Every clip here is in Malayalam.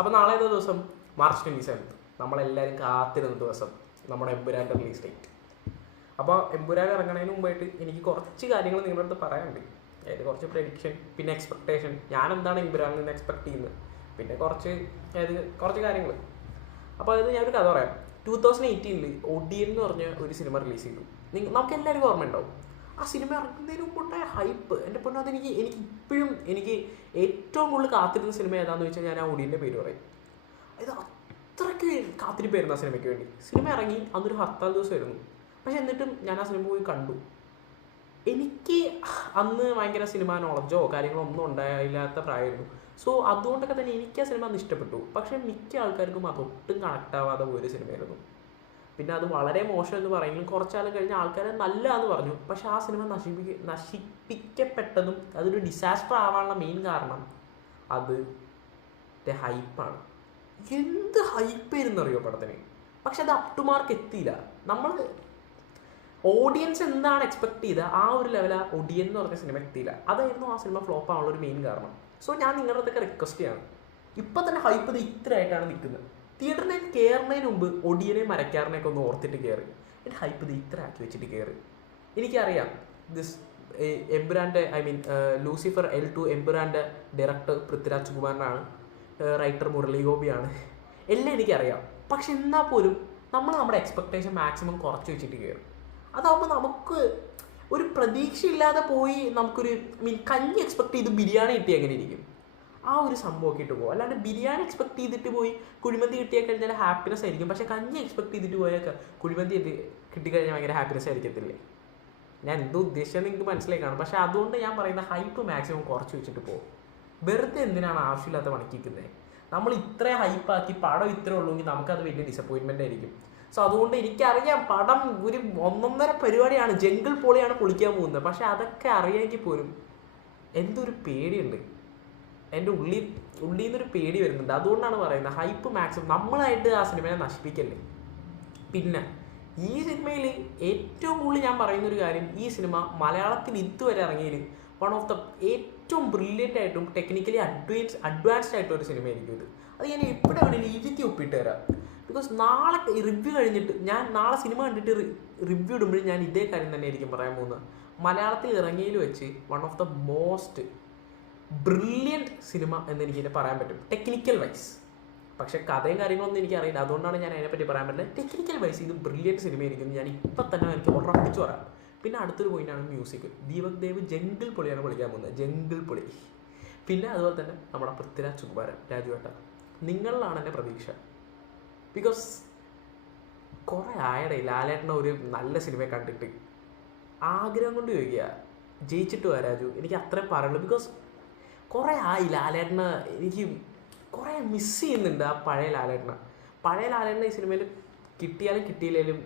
അപ്പോൾ നാളെ ദിവസം മാർച്ച് 27 നമ്മളെല്ലാവരും കാത്തിരുന്ന ദിവസം നമ്മുടെ എമ്പുരാൻ്റെ റിലീസ് ഡേറ്റ്. അപ്പോൾ എമ്പുരാൻ ഇറങ്ങുന്നതിന് മുമ്പായിട്ട് എനിക്ക് കുറച്ച് കാര്യങ്ങൾ നിങ്ങളുടെ അടുത്ത് പറയാനുണ്ട്. അതായത് കുറച്ച് പ്രഡിക്ഷൻ, പിന്നെ എക്സ്പെക്ടേഷൻ, ഞാൻ എന്താണ് എമ്പുരാനിൽ നിന്ന് എക്സ്പെക്ട് ചെയ്യുന്നത്, പിന്നെ കുറച്ച് കാര്യങ്ങൾ. അപ്പോൾ അത് ഞാനൊരു കഥ പറയാം. 2018 ഒടിയൻ എന്ന് പറഞ്ഞ ഒരു സിനിമ റിലീസ് ചെയ്തു. നമുക്ക് എല്ലാവർക്കും ഓർമ്മ ഉണ്ടാവും. ആ സിനിമ ഇറങ്ങുന്നതിന് മുമ്പുണ്ടായ ഹൈപ്പ്, എൻ്റെ പൊന്നോ, അതെനിക്ക് ഇപ്പോഴും ഏറ്റവും കൂടുതൽ കാത്തിരുന്ന സിനിമ ഏതാണെന്ന് വെച്ചാൽ ഞാൻ ആ ഒടിയൻ്റെ പേര് പറയും. ഇത് അത്രയ്ക്ക് കാത്തിരിപ്പായിരുന്നു ആ സിനിമയ്ക്ക് വേണ്ടി. സിനിമ ഇറങ്ങി അന്നൊരു ഹർത്താൽ ദിവസമായിരുന്നു. പക്ഷെ എന്നിട്ടും ഞാൻ ആ സിനിമ പോയി കണ്ടു. എനിക്ക് അന്ന് ഭയങ്കര സിനിമ നോളജോ കാര്യങ്ങളോ ഒന്നും ഉണ്ടായില്ലാത്ത പ്രായമായിരുന്നു. സോ അതുകൊണ്ടൊക്കെ തന്നെ എനിക്ക് ആ സിനിമ അന്ന് ഇഷ്ടപ്പെട്ടു. പക്ഷേ മിക്ക ആൾക്കാർക്കും അതൊട്ടും കണക്ട് ആവാതെ പോയൊരു സിനിമയായിരുന്നു. പിന്നെ അത് വളരെ മോശം എന്ന് പറയുമെങ്കിലും കുറച്ചാലും കഴിഞ്ഞ ആൾക്കാർ നല്ലതാന്ന് പറഞ്ഞു. പക്ഷെ ആ സിനിമ നശിപ്പിക്കപ്പെട്ടതും അതൊരു ഡിസാസ്റ്റർ ആവാനുള്ള മെയിൻ കാരണം അത് ഹൈപ്പാണ്. എന്ത് ഹൈപ്പായിരുന്നു അറിയോ പടത്തിന്. പക്ഷെ അത് അപ് ടു മാർക്ക് എത്തിയില്ല. നമ്മൾ ഓഡിയൻസ് എന്താണ് എക്സ്പെക്ട് ചെയ്ത ആ ഒരു ലെവൽ ആ ഒടിയൻ എന്ന് പറഞ്ഞ സിനിമ എത്തിയില്ല. അതായിരുന്നു ആ സിനിമ ഫ്ലോപ്പ് ആവാനുള്ള ഒരു മെയിൻ കാരണം. സോ ഞാൻ നിങ്ങളുടെ അടുത്തൊക്കെ റിക്വസ്റ്റ് ചെയ്യാണ്, ഇപ്പം തന്നെ ഹൈപ്പ് ഇത്രയായിട്ടാണ് നിൽക്കുന്നത്. തിയേറ്ററിൽ കയറുന്നതിന് മുമ്പ് ഒടിയനെ മരക്കാരനെയൊക്കെ ഒന്ന് ഓർത്തിട്ട് കയറി. എൻ്റെ ഹൈപ്പ് ഇത്ര ആക്കി വെച്ചിട്ട് കയറി. എനിക്കറിയാം എമ്പുരാൻ്റെ ലൂസിഫർ L2 എമ്പുരാൻ്റെ ഡയറക്ടർ പൃഥ്വിരാജ് കുമാറിനാണ്, റൈറ്റർ മുരളി ഗോപിയാണ്, എല്ലാം എനിക്കറിയാം. പക്ഷെ എന്നാൽ പോലും നമ്മുടെ എക്സ്പെക്ടേഷൻ മാക്സിമം കുറച്ച് വെച്ചിട്ട് കയറും. അതാവുമ്പോൾ നമുക്ക് ഒരു പ്രതീക്ഷയില്ലാതെ പോയി നമുക്കൊരു കഞ്ഞി എക്സ്പെക്ട് ചെയ്ത് ബിരിയാണി കിട്ടി എങ്ങനെ ഇരിക്കും, ആ ഒരു സംഭവമൊക്കെ ഇട്ട് പോകും. അല്ലാണ്ട് ബിരിയാണി എക്സ്പെക്ട് ചെയ്തിട്ട് പോയി കുഴിമന്തി കിട്ടിയാൽ കഴിഞ്ഞാൽ ഹാപ്പിനെസ് ആയിരിക്കും. പക്ഷേ കഞ്ഞി എക്സ്പെക്ട് ചെയ്തിട്ട് പോയാൽ കുഴിമന്തി കിട്ടിക്കഴിഞ്ഞാൽ ഭയങ്കര ഹാപ്പിനെസ് ആയിരിക്കത്തില്ലേ. ഞാൻ എന്തോ ഉദ്ദേശിച്ചത് നിങ്ങൾക്ക് മനസ്സിലായി കാണും. പക്ഷേ അതുകൊണ്ട് ഞാൻ പറയുന്ന ഹൈപ്പ് മാക്സിമം കുറച്ച് വെച്ചിട്ട് പോകും. വെറുതെ എന്തിനാണ് ആവശ്യമില്ലാത്ത പണിക്കുന്നത്. നമ്മൾ ഇത്ര ഹൈപ്പാക്കി പടം ഇത്രേ ഉള്ളൂങ്കിൽ നമുക്കത് വലിയ ഡിസപ്പോയിൻമെൻ്റ് ആയിരിക്കും. സോ അതുകൊണ്ട് എനിക്കറിയാം പടം ഒരു 1.5 പരിപാടിയാണ്, ജംഗിൾ പൊളിയാണ് പൊളിക്കാൻ പോകുന്നത്. പക്ഷെ അതൊക്കെ അറിയാമെങ്കിൽ പോലും എന്തൊരു പേടിയുണ്ട്, എൻ്റെ ഉള്ളിൽ നിന്നൊരു പേടി വരുന്നുണ്ട്. അതുകൊണ്ടാണ് പറയുന്നത് ഹൈപ്പ് മാക്സിമം നമ്മളായിട്ട് ആ സിനിമയെ നശിപ്പിക്കല്ലേ. പിന്നെ ഈ സിനിമയിൽ ഏറ്റവും കൂടുതൽ ഞാൻ പറയുന്നൊരു കാര്യം, ഈ സിനിമ മലയാളത്തിൽ ഇതുവരെ ഇറങ്ങിയതിൽ വൺ ഓഫ് ദ ഏറ്റവും ബ്രില്യൻ്റ് ആയിട്ടും ടെക്നിക്കലി അഡ്വാൻസ്ഡ് ആയിട്ടുള്ള ഒരു സിനിമയായിരിക്കും ഇത്. അത് ഞാൻ എവിടെ വേണമെങ്കിലും ഇരുത്തി ഒപ്പിട്ട് തരാം. ബിക്കോസ് നാളെ റിവ്യൂ കഴിഞ്ഞിട്ട് നാളെ സിനിമ കണ്ടിട്ട് റിവ്യൂ ഇടുമ്പോഴും ഞാൻ ഇതേ കാര്യം തന്നെ ആയിരിക്കും പറയാൻ പോകുന്നത്. മലയാളത്തിൽ ഇറങ്ങിയതിൽ വെച്ച് one of the most brilliant cinema എന്നെനിക്ക് പറയാൻ പറ്റും ടെക്നിക്കൽ വൈസ്. പക്ഷേ കഥയും കാര്യങ്ങളൊന്നും എനിക്കറിയില്ല, അതുകൊണ്ടാണ് ഞാൻ അതിനെപ്പറ്റി പറയാൻ പറ്റില്ല. ടെക്നിക്കൽ വൈസ് ഇത് ബ്രില്യൻറ്റ് സിനിമയായിരിക്കും ഞാൻ ഇപ്പം തന്നെ എനിക്ക് ഉറപ്പിച്ച് പറയാം. പിന്നെ അടുത്തൊരു പോയിൻ്റാണ് മ്യൂസിക്. ദീപക് ദേവ് ജംഗിൾ പൊളിയാണ് പൊളിക്കാൻ പോകുന്നത്, ജംഗിൾ പൊളി. പിന്നെ അതുപോലെ തന്നെ നമ്മുടെ പൃഥ്വിരാജ് കുമാരൻ, രാജുവേട്ട, നിങ്ങളിലാണ് എൻ്റെ പ്രതീക്ഷ. ബിക്കോസ് കുറേ ആയടേ ലാലേട്ടനെ ഒരു നല്ല സിനിമ കണ്ടിട്ട് ആഗ്രഹം കൊണ്ട് ചോദിക്കുക, ജയിച്ചിട്ട് വാ രാജു, എനിക്ക് അത്രയും പറയുള്ളൂ. ബിക്കോസ് കുറേ ആയി ലാലേട്ടനെ എനിക്ക് കുറേ മിസ് ചെയ്യുന്നുണ്ട്. ആ പഴയ ലാലേട്ടനെ ഈ സിനിമയിൽ കിട്ടിയാലും കിട്ടിയില്ലെങ്കിലും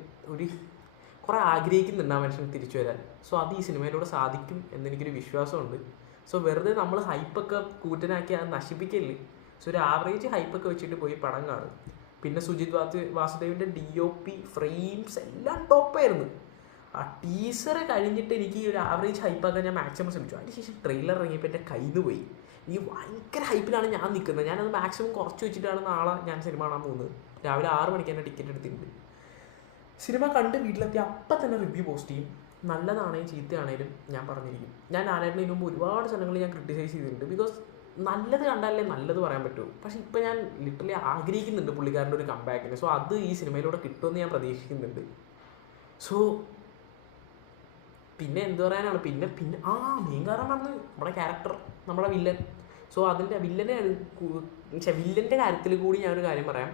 കുറേ ആഗ്രഹിക്കുന്നുണ്ട് ആ മനുഷ്യൻ തിരിച്ചു വരാൻ. സോ അത് ഈ സിനിമയിലൂടെ സാധിക്കും എന്നെനിക്കൊരു വിശ്വാസമുണ്ട്. സോ വെറുതെ നമ്മൾ ഹൈപ്പൊക്കെ കൂറ്റനാക്കി അത് നശിപ്പിക്കല്ലേ. സോ ഒരു ആവറേജ് ഹൈപ്പൊക്കെ വെച്ചിട്ട് പോയി പടം കാണും. പിന്നെ സുജിത് വാസുദേവിൻ്റെ DOP ഫ്രെയിംസ് എല്ലാം ടോപ്പായിരുന്നു. ആ ടീസർ കഴിഞ്ഞിട്ട് എനിക്ക് ഈ ഒരു ആവറേജ് ഹൈപ്പാക്കാൻ ഞാൻ മാക്സിമം ശ്രമിച്ചു. അതിനുശേഷം ട്രെയിലർ ഇറങ്ങിയപ്പോൾ എൻ്റെ കയ്യിൽ നിന്ന് പോയി. ഈ ഭയങ്കര ഹൈപ്പിലാണ് ഞാൻ നിൽക്കുന്നത്. ഞാനത് മാക്സിമം കുറച്ച് വെച്ചിട്ടാണ് നാളെ ഞാൻ സിനിമ കാണാൻ പോകുന്നത്. രാവിലെ 6 മണിക്ക് തന്നെ ടിക്കറ്റ് എടുത്തിട്ടുണ്ട്. സിനിമ കണ്ട് വീട്ടിലെത്തി അപ്പം തന്നെ റിവ്യൂ പോസ്റ്റ് ചെയ്യും. നല്ലതാണെങ്കിലും ചീത്തയാണെങ്കിലും ഞാൻ പറഞ്ഞിരിക്കും. ഞാൻ ലാലേട്ടന് മുമ്പ് ഒരുപാട് സ്ഥലങ്ങളിൽ ഞാൻ ക്രിട്ടിസൈസ് ചെയ്തിട്ടുണ്ട്. ബിക്കോസ് നല്ലത് കണ്ടാലേ നല്ലത് പറയാൻ പറ്റൂ. പക്ഷെ ഇപ്പം ഞാൻ ലിറ്ററലി ആഗ്രഹിക്കുന്നുണ്ട് പുള്ളിക്കാരൻ്റെ ഒരു കംബാക്കിന്. സോ അത് ഈ സിനിമയിലൂടെ കിട്ടുമെന്ന് ഞാൻ പ്രതീക്ഷിക്കുന്നുണ്ട്. സോ പിന്നെ എന്ത് പറയാനാണ്, പിന്നെ മെയിൻ കാരണം പറഞ്ഞ് നമ്മുടെ ക്യാരക്ടർ, നമ്മുടെ വില്ലൻ. സോ അതിൻ്റെ വില്ലൻ്റെ കാര്യത്തിൽ കൂടി ഞാനൊരു കാര്യം പറയാം.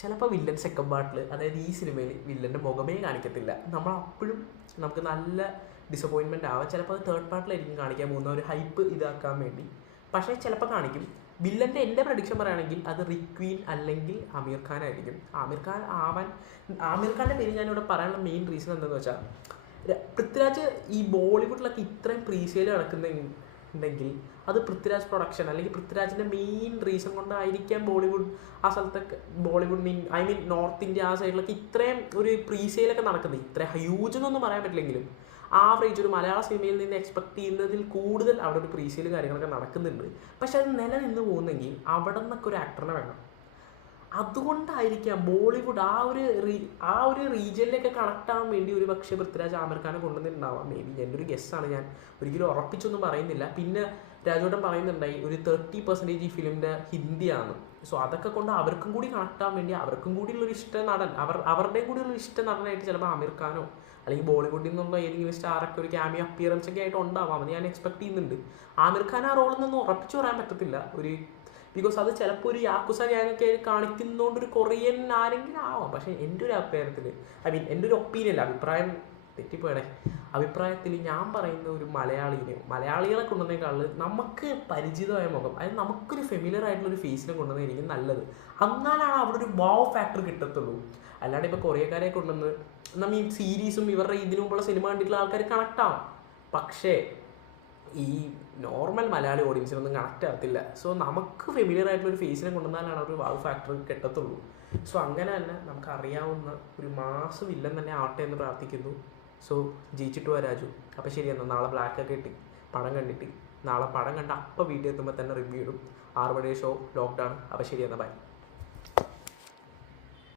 ചിലപ്പോൾ വില്ലൻ സെക്കൻഡ് പാർട്ടിൽ, അതായത് ഈ സിനിമയിൽ വില്ലൻ്റെ മുഖമേ കാണിക്കത്തില്ല. നമ്മളപ്പോഴും നമുക്ക് നല്ല ഡിസപ്പോയിൻമെൻ്റ് ആവാം. ചിലപ്പോൾ അത് തേർഡ് പാർട്ടിലായിരിക്കും കാണിക്കാൻ പോകുന്ന ഒരു ഹൈപ്പ് ഇതാക്കാൻ വേണ്ടി. പക്ഷേ ചിലപ്പോൾ കാണിക്കും. വില്ലൻ്റെ എൻ്റെ പ്രഡിക്ഷൻ പറയുകയാണെങ്കിൽ അത് റിക്വീൻ അല്ലെങ്കിൽ ആമിർ ഖാൻ ആയിരിക്കും. ആമിർ ഖാൻ്റെ പേര് ഞാനിവിടെ പറയാനുള്ള മെയിൻ റീസൺ എന്താണെന്ന് വെച്ചാൽ, പൃഥ്വിരാജ് ഈ ബോളിവുഡിലൊക്കെ ഇത്രയും പ്രീസെയിൽ നടക്കുന്നുണ്ടെങ്കിൽ അത് പൃഥ്വിരാജ് പ്രൊഡക്ഷൻ അല്ലെങ്കിൽ പൃഥ്വിരാജിൻ്റെ മെയിൻ റീസൺ കൊണ്ടായിരിക്കാം ബോളിവുഡ് ആ സ്ഥലത്തൊക്കെ, നോർത്ത് ഇന്ത്യ ആ സൈഡിലൊക്കെ ഇത്രയും ഒരു പ്രീസെയിലൊക്കെ നടക്കുന്നത്. ഇത്ര ഹ്യൂജ് എന്നൊന്നും പറയാൻ പറ്റില്ലെങ്കിലും ആവറേജ് ഒരു മലയാള സിനിമയിൽ നിന്ന് എക്സ്പെക്ട് ചെയ്യുന്നതിൽ കൂടുതൽ അവിടെ ഒരു പ്രീസിയൽ കാര്യങ്ങളൊക്കെ നടക്കുന്നുണ്ട്. പക്ഷെ അത് നിലനിന്ന് പോകുന്നെങ്കിൽ അവിടെ നിന്നൊക്കെ ഒരു ആക്ടറിനെ വേണം. അതുകൊണ്ടായിരിക്കാം ബോളിവുഡ് ആ ഒരു റീജിയനിലേക്ക് കണക്ട് ആവാൻ വേണ്ടി ഒരു പക്ഷേ പൃഥ്വിരാജ് ആമിർ ഖാനെ കൊണ്ടുവന്നിട്ടുണ്ടാവാം. മേ ബി എൻ്റെ ഒരു ഗസ്സാണ്, ഞാൻ ഒരിക്കലും ഉറപ്പിച്ചൊന്നും പറയുന്നില്ല. പിന്നെ രാജോട്ടൻ പറയുന്നുണ്ടായി ഒരു 30% ഈ ഫിലിമിൻ്റെ ഹിന്ദിയാണ്. സോ അതൊക്കെ കൊണ്ട് അവർക്കും കൂടി കണക്ട് ആവാൻ വേണ്ടി അവർക്കും കൂടിയുള്ളൊരു ഇഷ്ട നടൻ, അവരുടെയും കൂടിയുള്ള ഇഷ്ട നടനായിട്ട് ചിലപ്പോൾ ആമിർ ഖാനോ അല്ലെങ്കിൽ ബോളിവുഡിൽ നിന്നുള്ള ഏതെങ്കിലും സ്റ്റാറൊക്കെ ഒരു ക്യാമിയോ അപ്പിയറൻസ് ഒക്കെ ആയിട്ട് ഉണ്ടാവാം. അത് ഞാൻ എക്സ്പെക്ട് ചെയ്യുന്നുണ്ട്. ആമിർ ഖാൻ ആ റോളിൽ നിന്ന് ഉറപ്പിച്ചു പറയാൻ പറ്റത്തില്ല, ബിക്കോസ് അത് ചിലപ്പോൾ ഒരു യാക്കുസ ഗ്യാങ്ങൊക്കെ കാണിക്കുന്നതുകൊണ്ട് ഒരു കൊറിയൻ ആരെങ്കിലും ആവാം. പക്ഷേ എൻ്റെ ഒരു അഭിപ്രായത്തിൽ, എൻ്റെ ഒരു ഒപ്പീനിയൻ, അഭിപ്രായം തെറ്റിപ്പോയടെ, അഭിപ്രായത്തിൽ ഞാൻ പറയുന്ന ഒരു മലയാളികളെ കൊണ്ടുവന്നേക്കാൾ നമുക്ക് പരിചിതമായ മുഖം, അതായത് നമുക്കൊരു ഫെമിലിയർ ആയിട്ടുള്ളൊരു ഫേസിനെ കൊണ്ടുവന്നതായിരിക്കും നല്ലത്. എന്നാലാണ് അവിടെ ഒരു വാവ് ഫാക്ടർ കിട്ടത്തുള്ളൂ. അല്ലാണ്ട് ഇപ്പോൾ കൊറിയക്കാരെ കൊണ്ടുവന്ന് നമ്മൾ ഈ സീരീസും ഇവരുടെ ഇതിനു മുമ്പുള്ള സിനിമ കണ്ടിട്ടുള്ള ആൾക്കാർ കണക്ട് ആവും. പക്ഷേ ഈ നോർമൽ മലയാളി ഓഡിയൻസിനൊന്നും കണക്ട് ആകത്തില്ല. സോ നമുക്ക് ഫെമിലിയർ ആയിട്ടുള്ളൊരു ഫേസിനെ കൊണ്ടുവന്നാലാണ് ഒരു വാവ് ഫാക്ടർ കിട്ടത്തുള്ളൂ. സോ അങ്ങനെ തന്നെ നമുക്ക് അറിയാവുന്ന ഒരു മാസ് വില്ലൻ തന്നെ ആവട്ടെ എന്ന് പ്രാർത്ഥിക്കുന്നു. സോ ജയിച്ചിട്ട് വാ രാജു. അപ്പോൾ ശരി എന്നാൽ നാളെ ബ്ലാക്കൊക്കെ ഇട്ട് പടം കണ്ടിട്ട് നാളെ പടം കണ്ട് അപ്പം വീട്ടിൽ എത്തുമ്പോൾ തന്നെ റിവ്യൂ ഇടും. 6 മണി ഷോ ലോക്ക്ഡൗൺ. അപ്പോൾ ശരി എന്നാൽ ബൈ.